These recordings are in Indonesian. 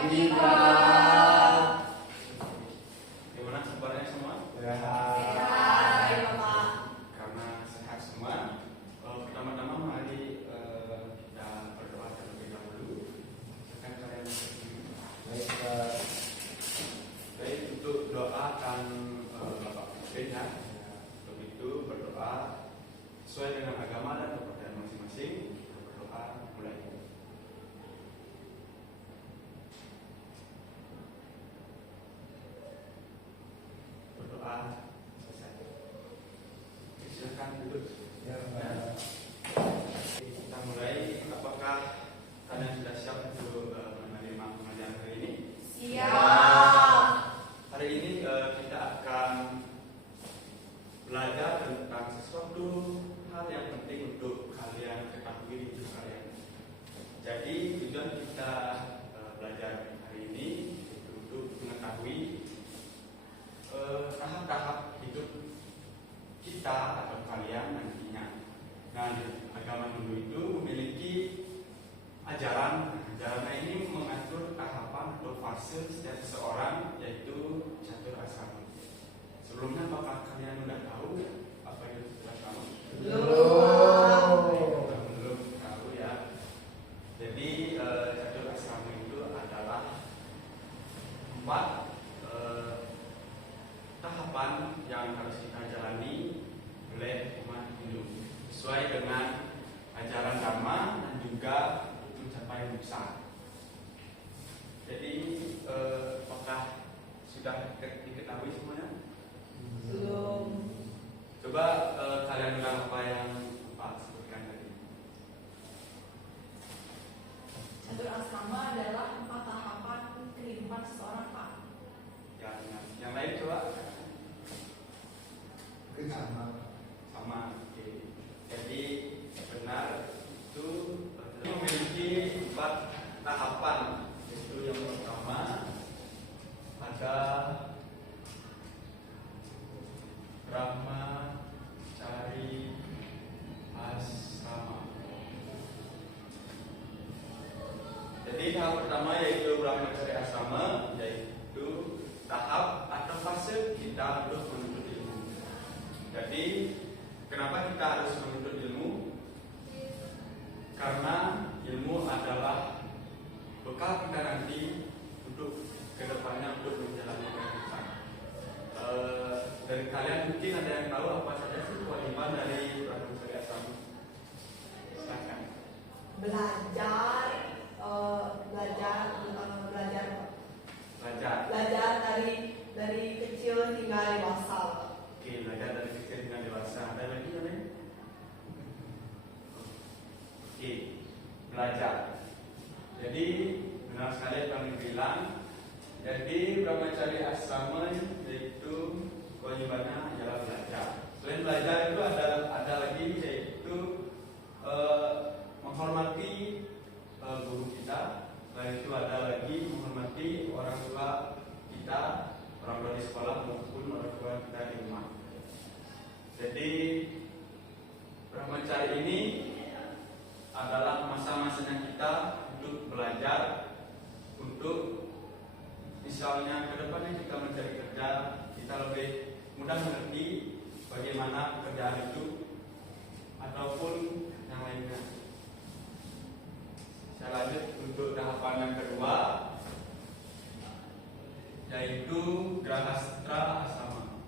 pagi, Pak. Gimana kabarnya semua? Sehat. Bapak. Karena sehat semua, pertama-tama mari kita berdoa terlebih dahulu. Silakan kalian Baik, Pak. baik untuk doa akan Bapak Presiden ya. Untuk itu berdoa sesuai dengan agama dan kepercayaan masing-masing. Berdoa mulai. Berdoa selesai. Silakan duduk. Ya, Pak. Kita mulai. Apakah kalian sudah siap untuk menerima pengajaran hari ini? Siap. Hari ini kita akan belajar tentang sesuatu hal yang penting untuk kalian ketahui di hidup kalian. Jadi tujuan kita belajar hari ini itu untuk mengetahui tahap-tahap hidup kita atau kalian nantinya. Nah, agama Hindu itu memiliki ajaran. Ajaran ini mengatur tahapan atau fase setiap seseorang, yaitu catur asrama. Sebelumnya apakah kalian sudah tahu apa itu catur asrama? Belum tahu ya. Jadi catur asrama itu adalah 4 tahapan yang harus kita jalani oleh umat Hindu sesuai dengan ajaran Dharma dan juga mencapai moksa. Jadi apakah sudah diketahui semuanya? Belum. Coba kalian ulang apa yang Pak sebutkan tadi. Catur asrama adalah 4 tahapan kehidupan seseorang, Pak. Yang lain coba. Mungkin sama. Sama. Oke. Jadi benar itu memiliki 4 tahapan. Itu yang pertama ada Brahmacari asrama. Jadi tahap pertama yaitu Brahmacari asrama, yaitu tahap atau fase kita untuk menuntut ilmu. Jadi kenapa kita harus menuntut ilmu? Karena ilmu adalah bekal kita nanti untuk kedepannya untuk menjalani kehidupan. Dari kalian mungkin ada yang tahu apa saja sih kewajiban dari Brahmacari asrama? Silakan. Belajar dari kecil hingga dewasa. Oke, belajar dari kecil hingga dewasa. Ada lagi yang lain? Oke, belajar. Jadi benar sekali yang kami bilang. Jadi Brahmacari asrama yaitu kewajibannya adalah belajar. Selain belajar itu ada lagi yaitu menghormati guru kita. Selain itu ada lagi menghormati orang tua kita, orang tua di sekolah maupun orang tua kita di rumah. Jadi Brahmacari ini adalah masa-masanya kita untuk belajar, untuk misalnya ke depannya kita mencari kerja, kita lebih mudah mengerti bagaimana pekerjaan itu ataupun yang lainnya. Saya lanjut untuk tahapan yang kedua, yaitu Grahastra asrama.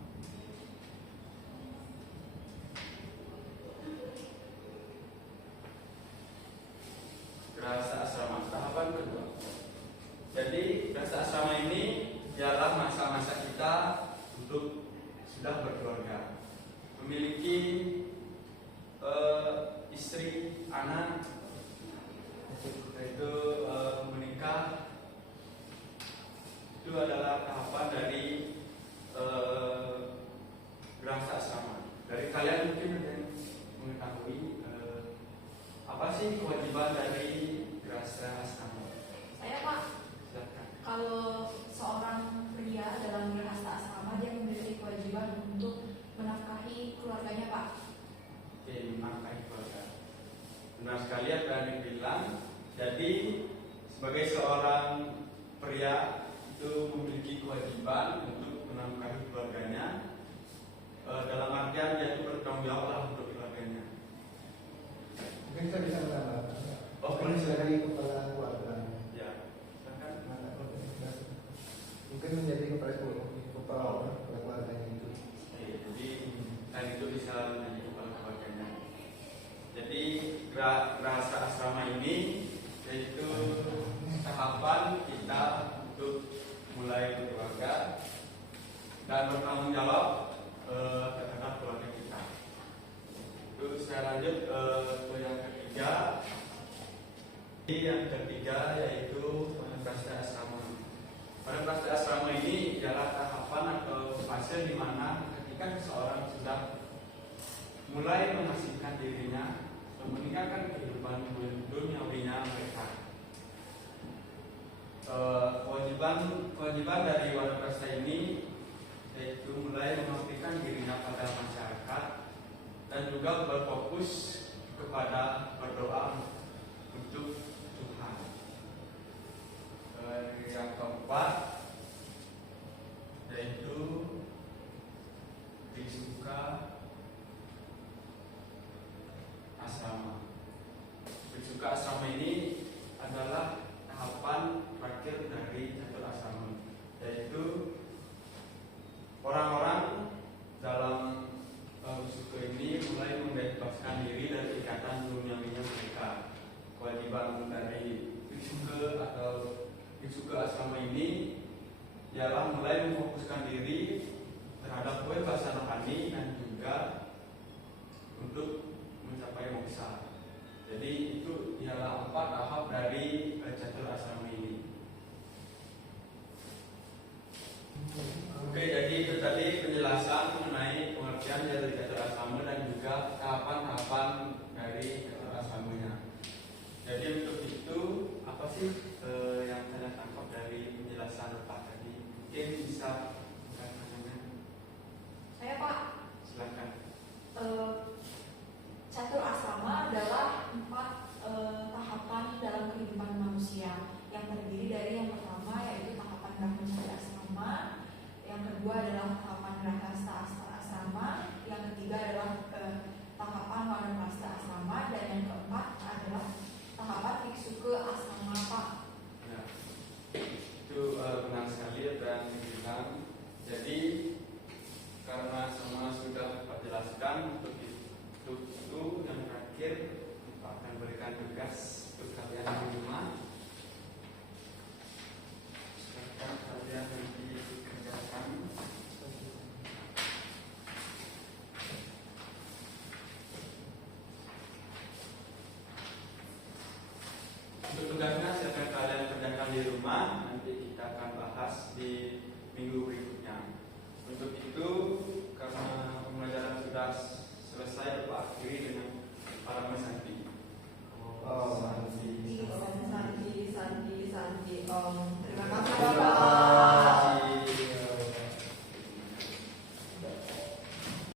Grahastra asrama, tahapan kedua. Jadi Grahastra asrama ini ialah masa-masa kita untuk sudah berkeluarga, memiliki istri, anak, yaitu menikah. Itu adalah tahapan dari Grahastra asrama. Dari kalian mungkin ada yang mengetahui apa sih kewajiban dari Grahastra asrama? Saya, Pak, Silakan. kalau seorang pria dalam Grahastra asrama dia memiliki kewajiban untuk menafkahi keluarganya, Pak. Oke, menafkahi keluarga. Benar sekali apa yang dibilang. Jadi sebagai seorang pria itu memiliki kewajiban untuk menafkahi keluarganya, dalam artian dia itu bertanggung jawab untuk keluarganya. Mungkin saya bisa menambahkan. Oh, Ini sebagai kepala keluarga. Ya, silakan. Mungkin menjadi kepala keluarganya itu. Jadi tadi itu bisa menjadi kepala keluarganya. Jadi rasa asrama ini yaitu tahapan kita untuk mulai berkeluarga dan bertanggung jawab terhadap keluarga kita. Terus saya lanjut ke yang ketiga. Yang ketiga yaitu praste asrama. Pada praste asrama ini adalah tahapan atau fase di mana ketika seseorang sudah mulai mengasingkan dirinya atau meninggalkan kehidupan duniawinya mereka. Kewajiban dari wanaprasta ini yaitu mulai mengabdikan dirinya pada masyarakat dan juga berfokus kepada berdoa untuk Tuhan. Yang keempat yaitu biksuka asrama. Biksuka asrama ini adalah tahapan terakhir dari catur asrama, yaitu orang-orang dalam biksuka ini mulai membebaskan diri dari ikatan duniawinya mereka. Kewajiban dari biksuka atau biksuka asrama ini ialah mulai memfokuskan diri terhadap kebebasan rohani dan juga untuk mencapai moksa. Jadi itu ialah 4 tahap dari catur asrama ini. Oke, jadi itu tadi penjelasan mengenai pengertian dari catur asrama dan juga tahapan-tahapan dari catur asramanya. Jadi untuk itu apa sih